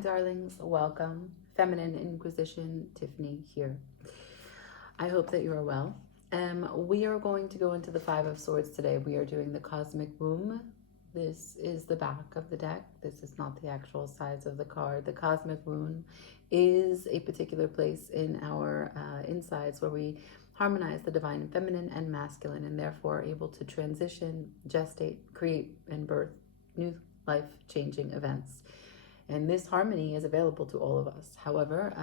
My darlings, welcome. Feminine Inquisition, Tiffany here. I hope that you are well. We are going to go into the Five of Swords today. We are doing the Cosmic Womb. This is the back of the deck. This is not the actual size of the card. The Cosmic Womb is a particular place in our insides where we harmonize the divine feminine and masculine, and therefore able to transition, gestate, create, and birth new life-changing events. And this harmony is available to all of us. However,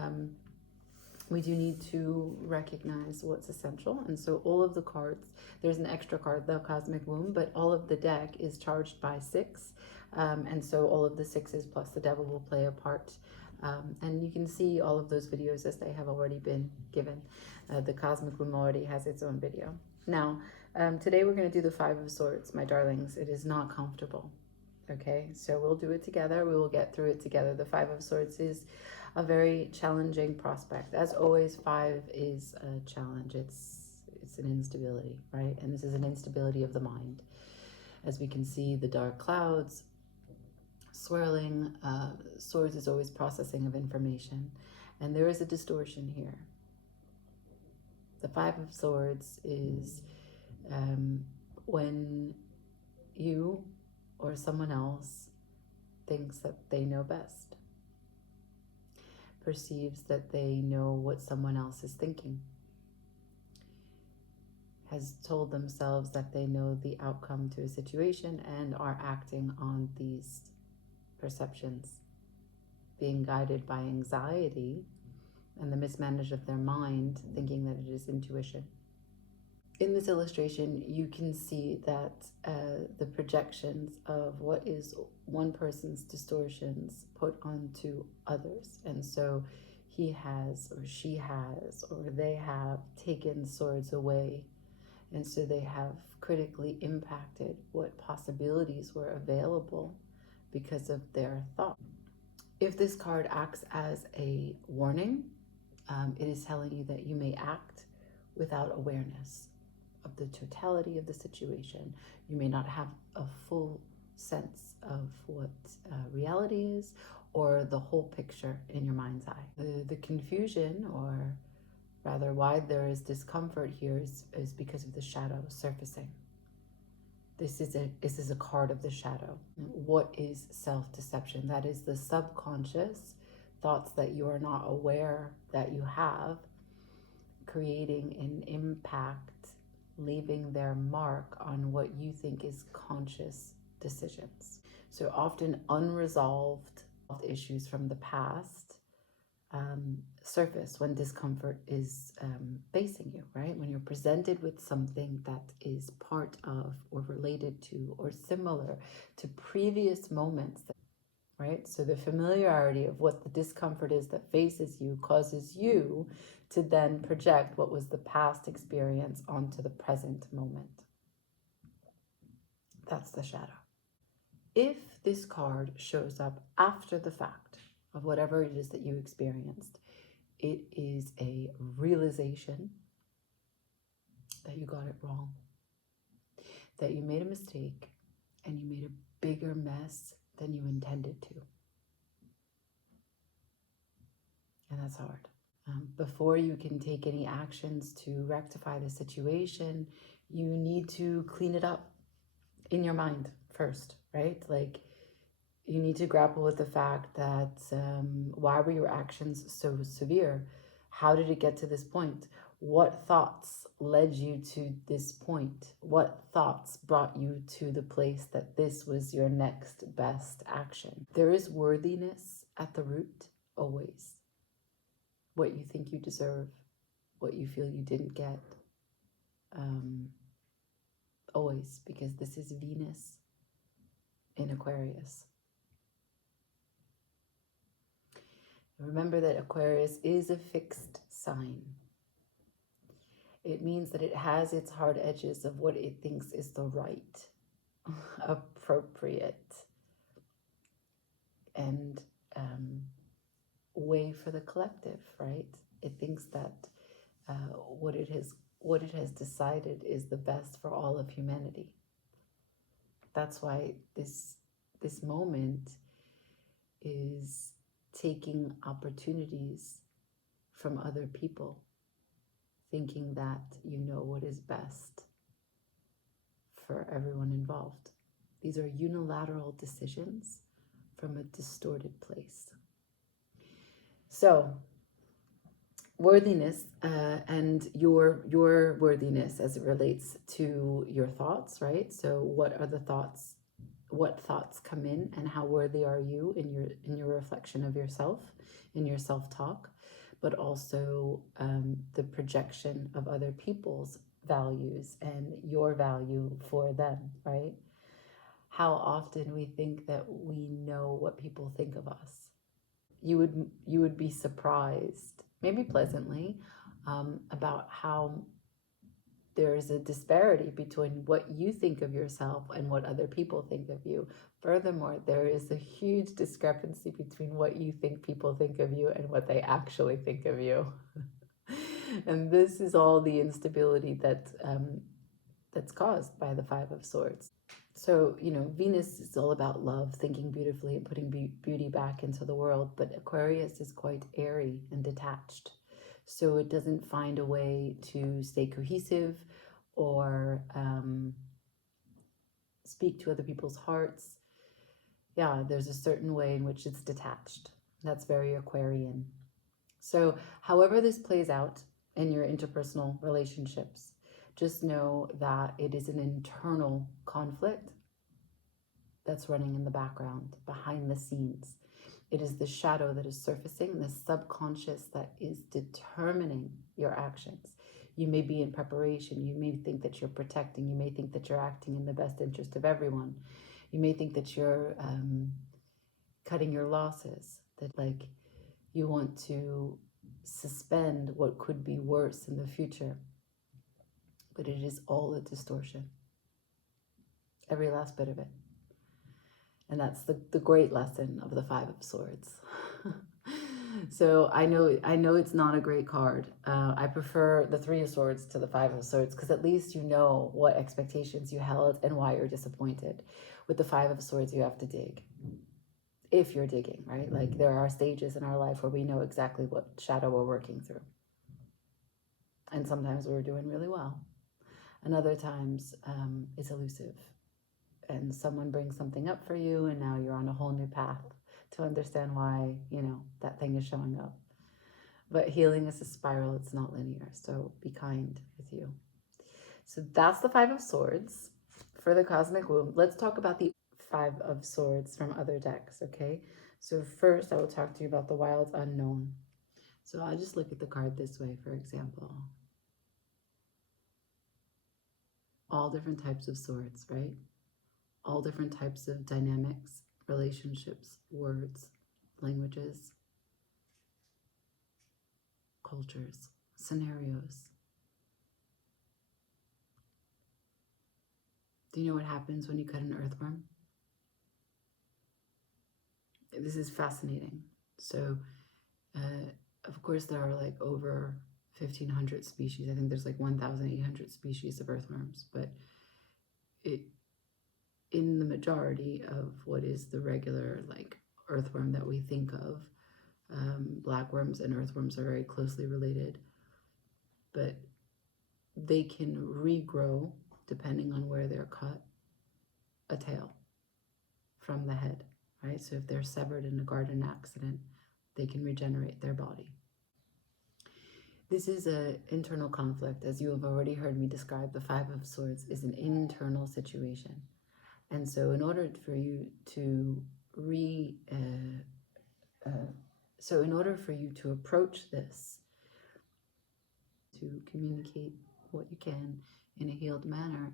we do need to recognize what's essential. And so all of the cards, there's an extra card, the Cosmic Womb, but all of the deck is charged by 6. And so all of the 6s plus the devil will play a part. And you can see all of those videos as they have already been given. The Cosmic Womb already has its own video. Now, today we're going to do the Five of Swords, my darlings. It is not comfortable. Okay, so we'll do it together. We will get through it together. The Five of Swords is a very challenging prospect. As always, 5 is a challenge. It's an instability, right? And this is an instability of the mind. As we can see, the dark clouds swirling. Swords is always processing of information. And there is a distortion here. The Five of Swords is when you or someone else thinks that they know best, perceives that they know what someone else is thinking, has told themselves that they know the outcome to a situation and are acting on these perceptions, being guided by anxiety and the mismanagement of their mind, thinking that it is intuition. In this illustration, you can see that the projections of what is one person's distortions put onto others. And so he has, or she has, or they have taken swords away. And so they have critically impacted what possibilities were available because of their thought. If this card acts as a warning, it is telling you that you may act without awareness of the totality of the situation. You may not have a full sense of what reality is or the whole picture in your mind's eye. The confusion, or rather why there is discomfort here, is because of the shadow surfacing. This is a card of the shadow. What is self-deception? That is the subconscious thoughts that you are not aware that you have, creating an impact, leaving their mark on what you think is conscious decisions. So often unresolved issues from the past surface when discomfort is facing you, right? When you're presented with something that is part of or related to or similar to previous moments, right? So the familiarity of what the discomfort is that faces you causes you to then project what was the past experience onto the present moment. That's the shadow. If this card shows up after the fact of whatever it is that you experienced, it is a realization that you got it wrong, that you made a mistake and you made a bigger mess than you intended to. And that's hard. Before you can take any actions to rectify the situation, you need to clean it up in your mind first, right? Like, you need to grapple with the fact that why were your actions so severe? How did it get to this point? What thoughts led you to this point? What thoughts brought you to the place that this was your next best action? There is worthiness at the root, always. What you think you deserve, what you feel you didn't get. Always, because this is Venus in Aquarius. Remember that Aquarius is a fixed sign. It means that it has its hard edges of what it thinks is the right, appropriate, and way for the collective, right? It thinks that what it has decided is the best for all of humanity. That's why this moment is taking opportunities from other people, thinking that you know what is best for everyone involved. These are unilateral decisions from a distorted place. So, worthiness and your worthiness as it relates to your thoughts, right? So, what are the thoughts? What thoughts come in, and how worthy are you in your reflection of yourself, in your self-talk, but also the projection of other people's values and your value for them, right? How often we think that we know what people think of us. You would be surprised, maybe pleasantly, about how there is a disparity between what you think of yourself and what other people think of you. Furthermore, there is a huge discrepancy between what you think people think of you and what they actually think of you. And this is all the instability that's caused by the Five of Swords. So, Venus is all about love, thinking beautifully and putting beauty back into the world, but Aquarius is quite airy and detached. So it doesn't find a way to stay cohesive or speak to other people's hearts. Yeah, there's a certain way in which it's detached. That's very Aquarian. So, however this plays out in your interpersonal relationships, just know that it is an internal conflict that's running in the background, behind the scenes. It is the shadow that is surfacing, the subconscious that is determining your actions. You may be in preparation. You may think that you're protecting. You may think that you're acting in the best interest of everyone. You may think that you're cutting your losses, that you want to suspend what could be worse in the future. But it is all a distortion. Every last bit of it. And that's the great lesson of the Five of Swords. So I know it's not a great card. I prefer the Three of Swords to the Five of Swords because at least you know what expectations you held and why you're disappointed. With the Five of Swords, you have to dig. If you're digging, right? Like there are stages in our life where we know exactly what shadow we're working through. And sometimes we're doing really well. And other times it's elusive. And someone brings something up for you and now you're on a whole new path to understand why, that thing is showing up. But healing is a spiral, it's not linear. So be kind with you. So that's the Five of Swords for the cosmic womb. Let's talk about the Five of Swords from other decks, okay? So first I will talk to you about the wild unknown. So I'll just look at the card this way, for example. All different types of swords, right? All different types of dynamics, relationships, words, languages, cultures, scenarios. Do you know what happens when you cut an earthworm? This is fascinating. So, of course, there are like over 1,500 species. I think there's like 1,800 species of earthworms, but in the majority of what is the regular like earthworm that we think of, blackworms and earthworms are very closely related, but they can regrow, depending on where they're cut, a tail from the head, right? So if they're severed in a garden accident, they can regenerate their body. This is an internal conflict. As you have already heard me describe, the Five of Swords is an internal situation. And so in order for you to approach this, to communicate what you can in a healed manner,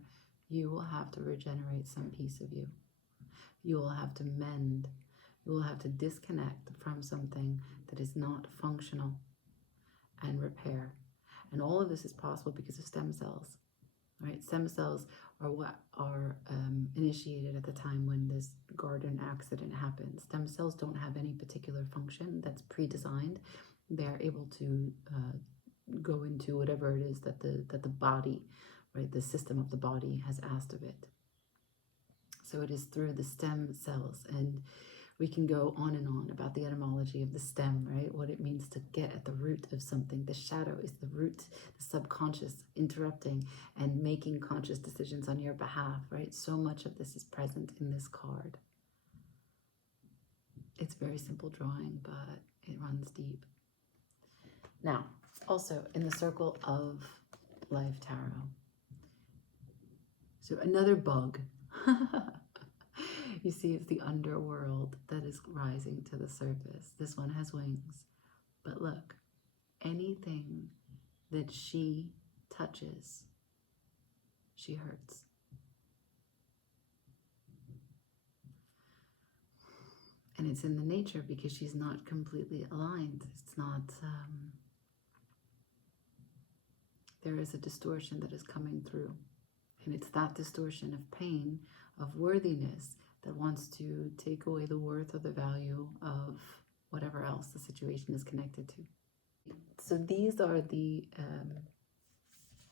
you will have to regenerate some piece of you. You will have to mend. You will have to disconnect from something that is not functional and repair. And all of this is possible because of stem cells, right? Stem cells are what are initiated at the time when this garden accident happens. Stem cells don't have any particular function that's pre-designed. They are able to go into whatever it is that the body, right, the system of the body has asked of it. So it is through the stem cells, and We can go on and on about the etymology of the stem, right? What it means to get at the root of something. The shadow is the root, the subconscious interrupting and making conscious decisions on your behalf, right? So much of this is present in this card. It's very simple drawing, but it runs deep. Now, also in the Circle of Life Tarot. So another bug. You see, it's the underworld that is rising to the surface. This one has wings. But look, anything that she touches, she hurts. And it's in the nature because she's not completely aligned. It's not, there is a distortion that is coming through. And it's that distortion of pain, of worthiness, that wants to take away the worth or the value of whatever else the situation is connected to. So these are the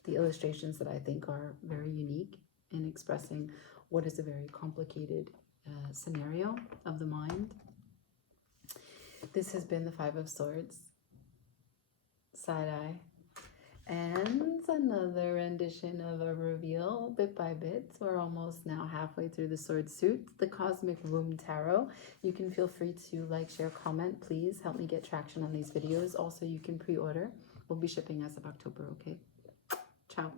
illustrations that I think are very unique in expressing what is a very complicated scenario of the mind. This has been the Five of Swords, side-eye, and another rendition of a reveal, bit by bit. We're almost now halfway through the sword suit, the Cosmic Womb Tarot. You can feel free to like, share, comment. Please help me get traction on these videos. Also, you can pre-order. We'll be shipping as of October, okay? Ciao.